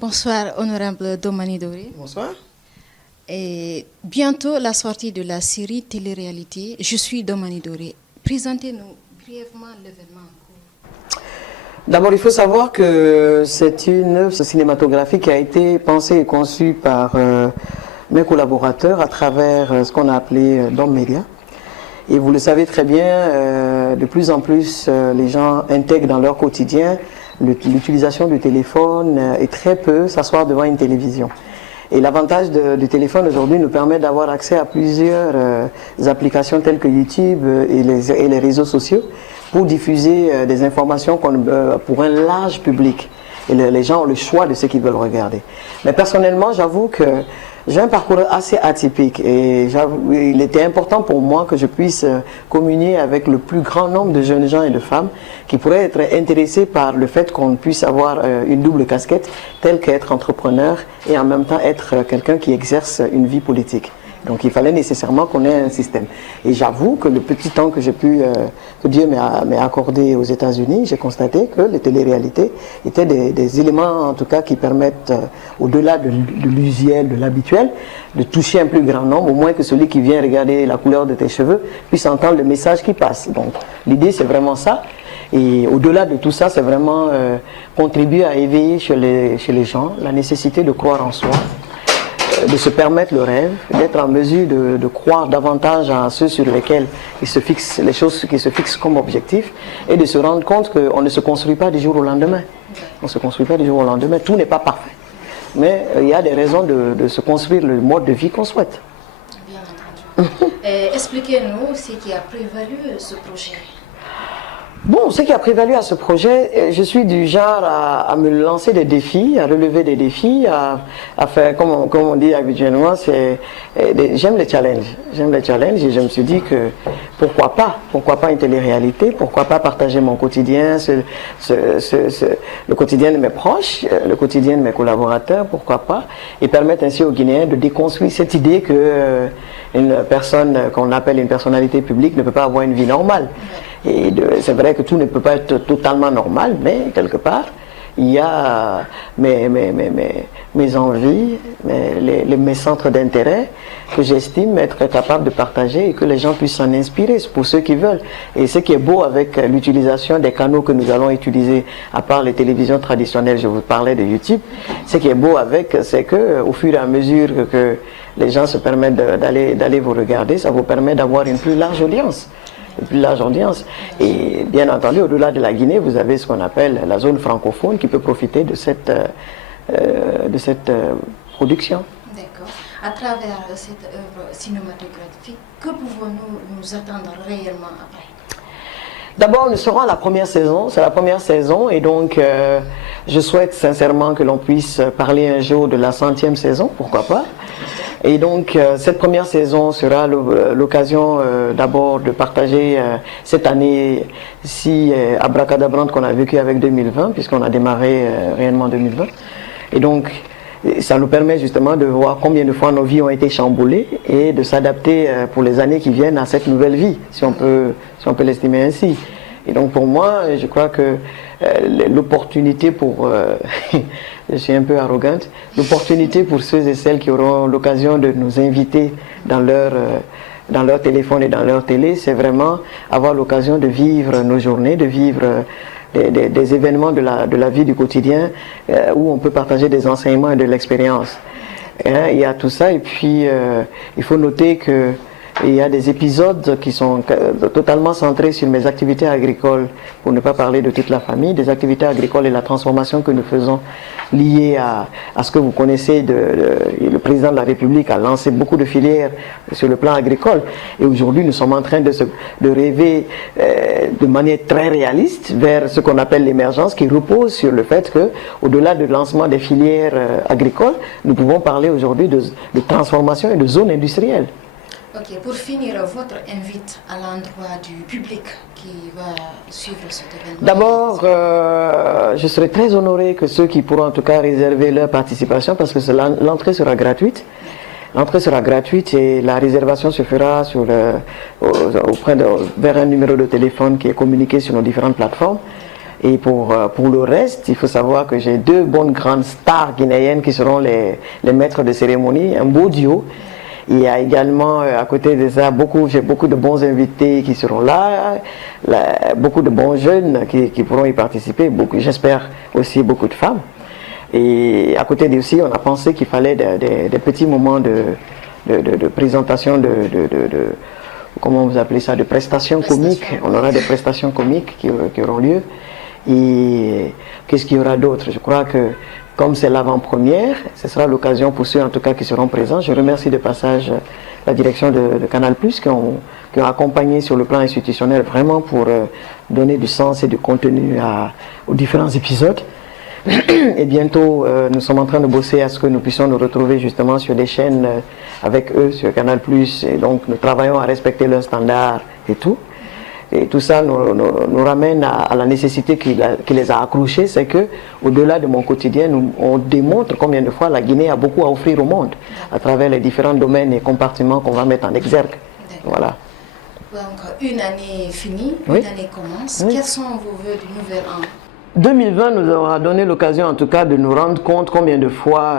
Bonsoir, honorable Domani Doré. Bonsoir. Et bientôt la sortie de la série télé-réalité Je suis Domani Doré. Présentez-nous brièvement l'événement en cours. D'abord, il faut savoir que c'est une œuvre cinématographique qui a été pensée et conçue par mes collaborateurs à travers ce qu'on a appelé Dom Media. Et vous le savez très bien, de plus en plus, les gens intègrent dans leur quotidien l'utilisation du téléphone et très peu s'asseoir devant une télévision. Et l'avantage du téléphone aujourd'hui nous permet d'avoir accès à plusieurs applications telles que YouTube et les réseaux sociaux pour diffuser des informations pour un large public. Et les gens ont le choix de ce qu'ils veulent regarder. Mais personnellement, j'avoue que j'ai un parcours assez atypique et il était important pour moi que je puisse communier avec le plus grand nombre de jeunes gens et de femmes qui pourraient être intéressés par le fait qu'on puisse avoir une double casquette telle qu'être entrepreneur et en même temps être quelqu'un qui exerce une vie politique. Donc il fallait nécessairement qu'on ait un système. Et j'avoue que le petit temps que que Dieu m'a accordé aux États-Unis, j'ai constaté que les téléréalités étaient des éléments en tout cas qui permettent, au-delà de l'usuel, de l'habituel, de toucher un plus grand nombre, au moins que celui qui vient regarder la couleur de tes cheveux puisse entendre le message qui passe. Donc l'idée c'est vraiment ça. Et au-delà de tout ça, c'est vraiment contribuer à éveiller chez les gens la nécessité de croire en soi, de se permettre le rêve, d'être en mesure de croire davantage à ceux sur lesquels les choses qui se fixent comme objectif, et de se rendre compte qu'on ne se construit pas du jour au lendemain. On ne se construit pas du jour au lendemain, tout n'est pas parfait. Mais il y a des raisons de se construire le mode de vie qu'on souhaite. Bien entendu. Expliquez-nous ce qui a prévalu ce projet. Bon, ce qui a prévalu à ce projet, je suis du genre à me lancer des défis, à relever des défis, à faire, comme on dit habituellement, j'aime les challenges. J'aime les challenges et je me suis dit que pourquoi pas une télé-réalité, pourquoi pas partager mon quotidien, le quotidien de mes proches, le quotidien de mes collaborateurs, pourquoi pas, et permettre ainsi aux Guinéens de déconstruire cette idée que une personne qu'on appelle une personnalité publique ne peut pas avoir une vie normale. Et c'est vrai que tout ne peut pas être totalement normal, mais quelque part, il y a mes envies, mes centres d'intérêt que j'estime être capable de partager et que les gens puissent s'en inspirer pour ceux qui veulent. Et ce qui est beau avec l'utilisation des canaux que nous allons utiliser, à part les télévisions traditionnelles, je vous parlais de YouTube, ce qui est beau avec, c'est qu'au fur et à mesure que les gens se permettent d'aller vous regarder, ça vous permet d'avoir une plus large audience. Et bien entendu, au-delà de la Guinée, vous avez ce qu'on appelle la zone francophone qui peut profiter de cette production. D'accord. À travers cette œuvre cinématographique, que pouvons-nous nous attendre réellement après? D'abord, nous serons à la première saison, c'est la première saison et donc je souhaite sincèrement que l'on puisse parler un jour de la 100e saison, pourquoi pas. Et donc cette première saison sera l'occasion d'abord de partager cette année si abracadabrante qu'on a vécu avec 2020, puisqu'on a démarré réellement en 2020. Et donc ça nous permet justement de voir combien de fois nos vies ont été chamboulées et de s'adapter pour les années qui viennent à cette nouvelle vie, si on peut l'estimer ainsi. Et donc pour moi, je crois que l'opportunité pour, je suis un peu arrogante, l'opportunité pour ceux et celles qui auront l'occasion de nous inviter dans leur téléphone et dans leur télé, c'est vraiment avoir l'occasion de vivre nos journées, de vivre des événements de la vie du quotidien où on peut partager des enseignements et de l'expérience. Il y a tout ça et puis il faut noter que il y a des épisodes qui sont totalement centrés sur mes activités agricoles, pour ne pas parler de toute la famille, des activités agricoles et la transformation que nous faisons liée à ce que vous connaissez. Le président de la République a lancé beaucoup de filières sur le plan agricole. Et aujourd'hui, nous sommes en train de rêver de manière très réaliste vers ce qu'on appelle l'émergence, qui repose sur le fait que, au-delà du lancement des filières agricoles, nous pouvons parler aujourd'hui de transformation et de zones industrielles. Ok, pour finir, votre invite à l'endroit du public qui va suivre cet événement. D'abord, je serai très honoré que ceux qui pourront en tout cas réserver leur participation, parce que l'entrée sera gratuite. L'entrée sera gratuite et la réservation se fera vers un numéro de téléphone qui est communiqué sur nos différentes plateformes. Et pour le reste, il faut savoir que j'ai 2 bonnes grandes stars guinéennes qui seront les maîtres de cérémonie, un beau duo. Il y a également, à côté de ça, j'ai beaucoup de bons invités qui seront là, beaucoup de bons jeunes qui pourront y participer, j'espère aussi beaucoup de femmes. Et à côté de ça, on a pensé qu'il fallait des petits moments de présentation, comment vous appelez ça, de prestations comiques. On aura des prestations comiques qui auront lieu. Et qu'est-ce qu'il y aura d'autre? Je crois que comme c'est l'avant-première, ce sera l'occasion pour ceux en tout cas qui seront présents. Je remercie de passage la direction de Canal+, qui ont accompagné sur le plan institutionnel vraiment pour donner du sens et du contenu aux différents épisodes. Et bientôt, nous sommes en train de bosser à ce que nous puissions nous retrouver justement sur des chaînes avec eux, sur Canal+. Et donc, nous travaillons à respecter leurs standards et tout. Et tout ça nous ramène à la nécessité qui les a accrochés, c'est que, au-delà de mon quotidien, on démontre combien de fois la Guinée a beaucoup à offrir au monde, à travers les différents domaines et compartiments qu'on va mettre en exergue. Voilà. Donc, une année finie, Oui. une année commence. Oui. Quels sont vos vœux du nouvel an? 2020 nous aura donné l'occasion en tout cas de nous rendre compte combien de fois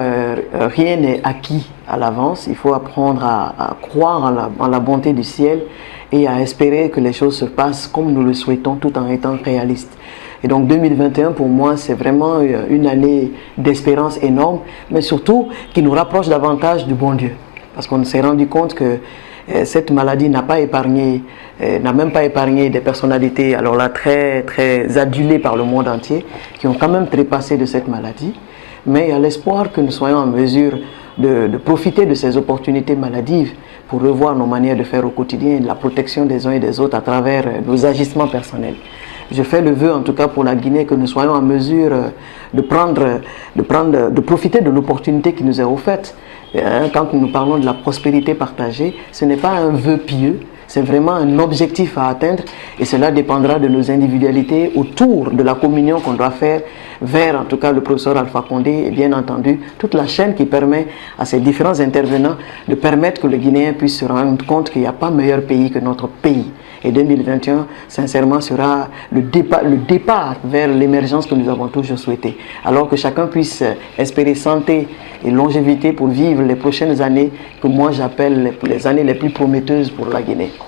rien n'est acquis à l'avance. Il faut apprendre à croire en la bonté du ciel et à espérer que les choses se passent comme nous le souhaitons tout en étant réalistes. Et donc 2021 pour moi c'est vraiment une année d'espérance énorme, mais surtout qui nous rapproche davantage du bon Dieu. Parce qu'on s'est rendu compte que cette maladie n'a même pas épargné des personnalités alors là très très adulées par le monde entier, qui ont quand même trépassé de cette maladie. Mais il y a l'espoir que nous soyons en mesure de profiter de ces opportunités maladives pour revoir nos manières de faire au quotidien, la protection des uns et des autres à travers nos agissements personnels. Je fais le vœu en tout cas pour la Guinée que nous soyons en mesure de profiter de l'opportunité qui nous est offerte. Quand nous parlons de la prospérité partagée, ce n'est pas un vœu pieux, c'est vraiment un objectif à atteindre et cela dépendra de nos individualités autour de la communion qu'on doit faire vers en tout cas le professeur Alpha Condé et bien entendu toute la chaîne qui permet à ces différents intervenants de permettre que le Guinéen puisse se rendre compte qu'il n'y a pas meilleur pays que notre pays. Et 2021, sincèrement, sera le départ vers l'émergence que nous avons toujours souhaité. Alors que chacun puisse espérer santé et longévité pour vivre les prochaines années que moi j'appelle les années les plus prometteuses pour la Guinée.